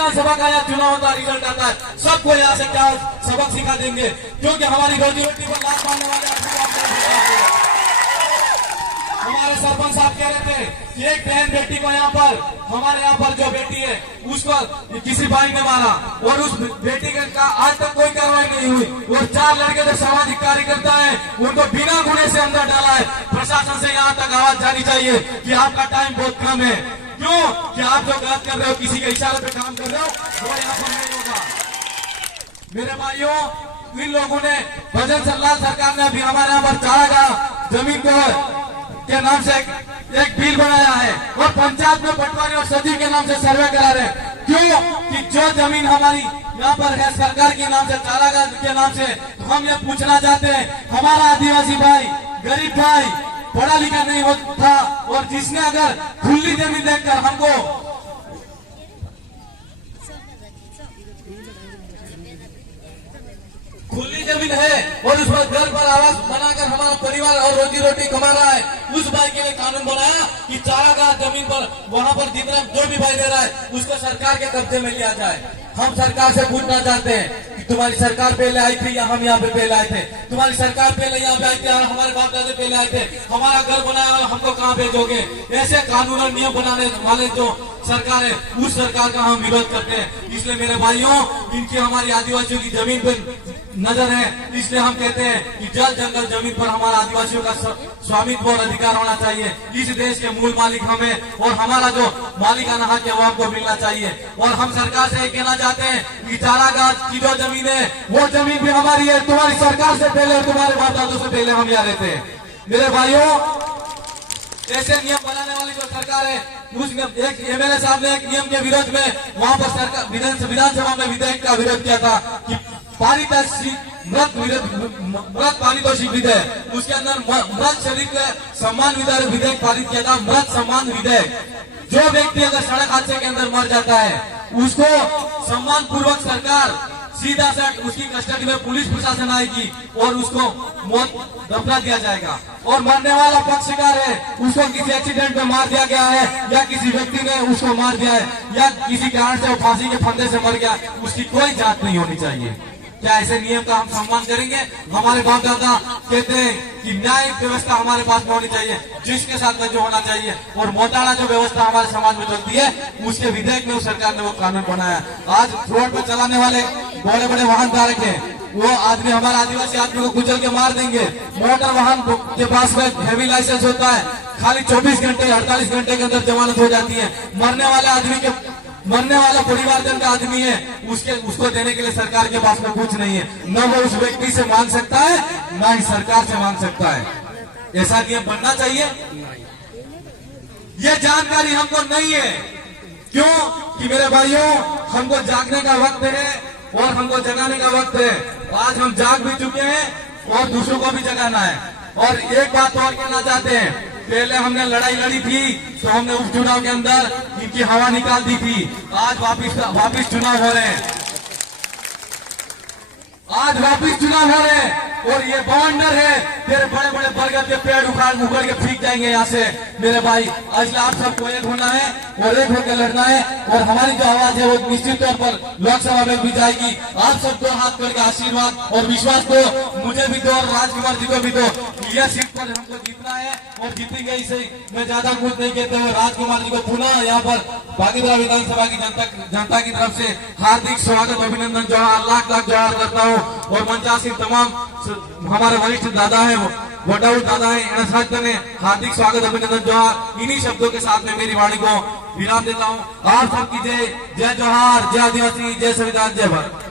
विधानसभा का यहाँ चुनाव होता रिजल्ट आता है, सबको यहाँ से क्या सबक सिखा देंगे, क्योंकि हमारी रोजी रोटी पर लात मारने वाले हमारे सरपंच साहब कह रहे थे कि एक बहन बेटी को यहाँ पर हमारे यहाँ पर जो बेटी है उसको किसी भाई ने मारा और उस बेटी का आज तक कोई कार्रवाई नहीं हुई और 4 लड़के जो सामाजिक कार्यकर्ता है उनको बिना गुने से अंदर डाला है। प्रशासन से यहाँ तक आवाज जानी चाहिए कि आपका टाइम बहुत कम है, क्यों कि आप जो गलत कर रहे हो, किसी के इशारे पे काम कर रहे हो, वो यहाँ पर नहीं होगा। मेरे भाइयों, इन लोगों ने भजन लाल सरकार ने अभी हमारे यहाँ पर चारागाह जमीन को के नाम से एक बिल बनाया है और पंचायत में पटवारी और सचिव के नाम से सर्वे करा रहे हैं। क्यों कि जो जमीन हमारी यहाँ पर है सरकार के नाम से, चारागाह के नाम से, तो हम ये पूछना चाहते हैं, हमारा आदिवासी भाई, गरीब भाई, पढ़ा लिखा नहीं होता और जिसने अगर खुली जमीन देखकर हमको खुली जमीन है और उस पर घर पर आवास बनाकर हमारा परिवार और रोजी रोटी कमा रहा है, उस भाई के लिए कानून बनाया कि चारागाह जमीन पर वहां पर जितना जो भी भाई दे रहा है उसको सरकार के कब्जे में लिया जाए। हम सरकार से पूछना चाहते हैं कि तुम्हारी सरकार पहले आई थी या हम यहाँ पे पहले आए थे? तुम्हारी सरकार पहले यहाँ पे आई थी या हमारे बाप दादा पहले आए थे? हमारा घर बनाया और हमको कहाँ भेजोगे? ऐसे कानून और नियम बनाने वाले जो सरकार है उस सरकार का हम विरोध करते हैं। इसलिए मेरे भाइयों, इनकी हमारी आदिवासियों की जमीन पर नजर है, इसलिए हम कहते हैं कि जल जंगल जमीन पर हमारा आदिवासियों का स्वामित्व और अधिकार होना चाहिए। इस देश के मूल मालिक हमें और हमारा जो मालिकाना हक है वो हमको मिलना चाहिए। और हम सरकार से कहना चाहते हैं कि चारागाह की जो जमीन है वो जमीन भी हमारी है, तुम्हारी सरकार से पहले, तुम्हारे बाप दादों से पहले हम यहाँ रहते हैं। मेरे भाइयों, ऐसे नियम बनाने वाली जो सरकार है, उस एक एमएलए साहब ने एक नियम के विरोध में वहां पर सरकार विधानसभा में विधेयक का विरोध किया था कि मृत पारितोषिक विधेयक, उसके अंदर मृत शरीर के सम्मान विधेयक पारित किया था। मृत सम्मान विधेयक, जो व्यक्ति अगर सड़क हादसे के अंदर मर जाता है उसको सम्मान पूर्वक सरकार सीधा से उसकी कस्टडी में पुलिस प्रशासन आएगी और उसको मौत दफना दिया जाएगा। और मरने वाला पक्षकार है, उसको किसी एक्सीडेंट में मार दिया गया है या किसी व्यक्ति ने उसको मार दिया है या किसी कारण से वो फांसी के फंदे से मर गया, उसकी कोई जांच नहीं होनी चाहिए। क्या ऐसे नियम का हम सम्मान करेंगे? हमारे बाप दादा कहते हैं कि न्याय व्यवस्था हमारे पास में होनी चाहिए, जिसके साथ में जो होना चाहिए। और मोटाड़ा जो व्यवस्था हमारे समाज में चलती है उसके विधेयक में सरकार ने वो कानून बनाया। आज रोड पर चलाने वाले बड़े बड़े वाहन धारक हैं, वो आदमी हमारा आदिवासी आदमी को कुचल के मार देंगे। मोटर वाहन के पास में हेवी लाइसेंस होता है, खाली 24 घंटे 48 घंटे के अंदर जमानत हो जाती है। मरने वाला परिवारजन का आदमी है, उसको देने के लिए सरकार के पास में कुछ नहीं है। न वो उस व्यक्ति से मांग सकता है, न ही सरकार से मांग सकता है। ऐसा नियम बनना चाहिए। ये जानकारी हमको नहीं है, क्यों कि मेरे भाइयों, हमको जागने का वक्त है और हमको जगाने का वक्त है। आज हम जाग भी चुके हैं और दूसरों को भी जगाना है। और एक बात और कहना चाहते हैं, पहले हमने लड़ाई लड़ी थी तो हमने उपचुनाव के अंदर इनकी हवा निकाल दी थी। आज वापिस चुनाव हो रहे हैं, आज वापिस चुनाव हो रहे हैं और ये बवंडर है, तेरे बड़े बड़े बरगद के पेड़ उखड़ के फेंक जाएंगे यहाँ से। मेरे भाई, आज आप सबको एक होना है और एक होकर लड़ना है और हमारी जो आवाज है वो निश्चित तौर पर लोकसभा में भी जाएगी। आप सबको हाथ करके आशीर्वाद और विश्वास दो, मुझे भी दो और राजकुमार जी को भी दो। यह सीट पर हमको जीतना है और जीतेंगे। इसे मैं ज्यादा कुछ नहीं कहते हुए राजकुमार जी को पुनः यहाँ पर भागीरथी विधानसभा की जनता की तरफ से हार्दिक स्वागत, अभिनंदन, जोहार, लाख लाख जोहार करता हूँ। और मंचासीन तमाम हमारे वरिष्ठ दादा है, वडाउट दादा है, ने हार्दिक स्वागत, अभिनंदन, जोहार। इन्हीं शब्दों के साथ में मेरी वाणी को विराम देता हूँ। आप सबकी जय, जय जोहार, जय आदिवासी, जय संविधान, जय भारत।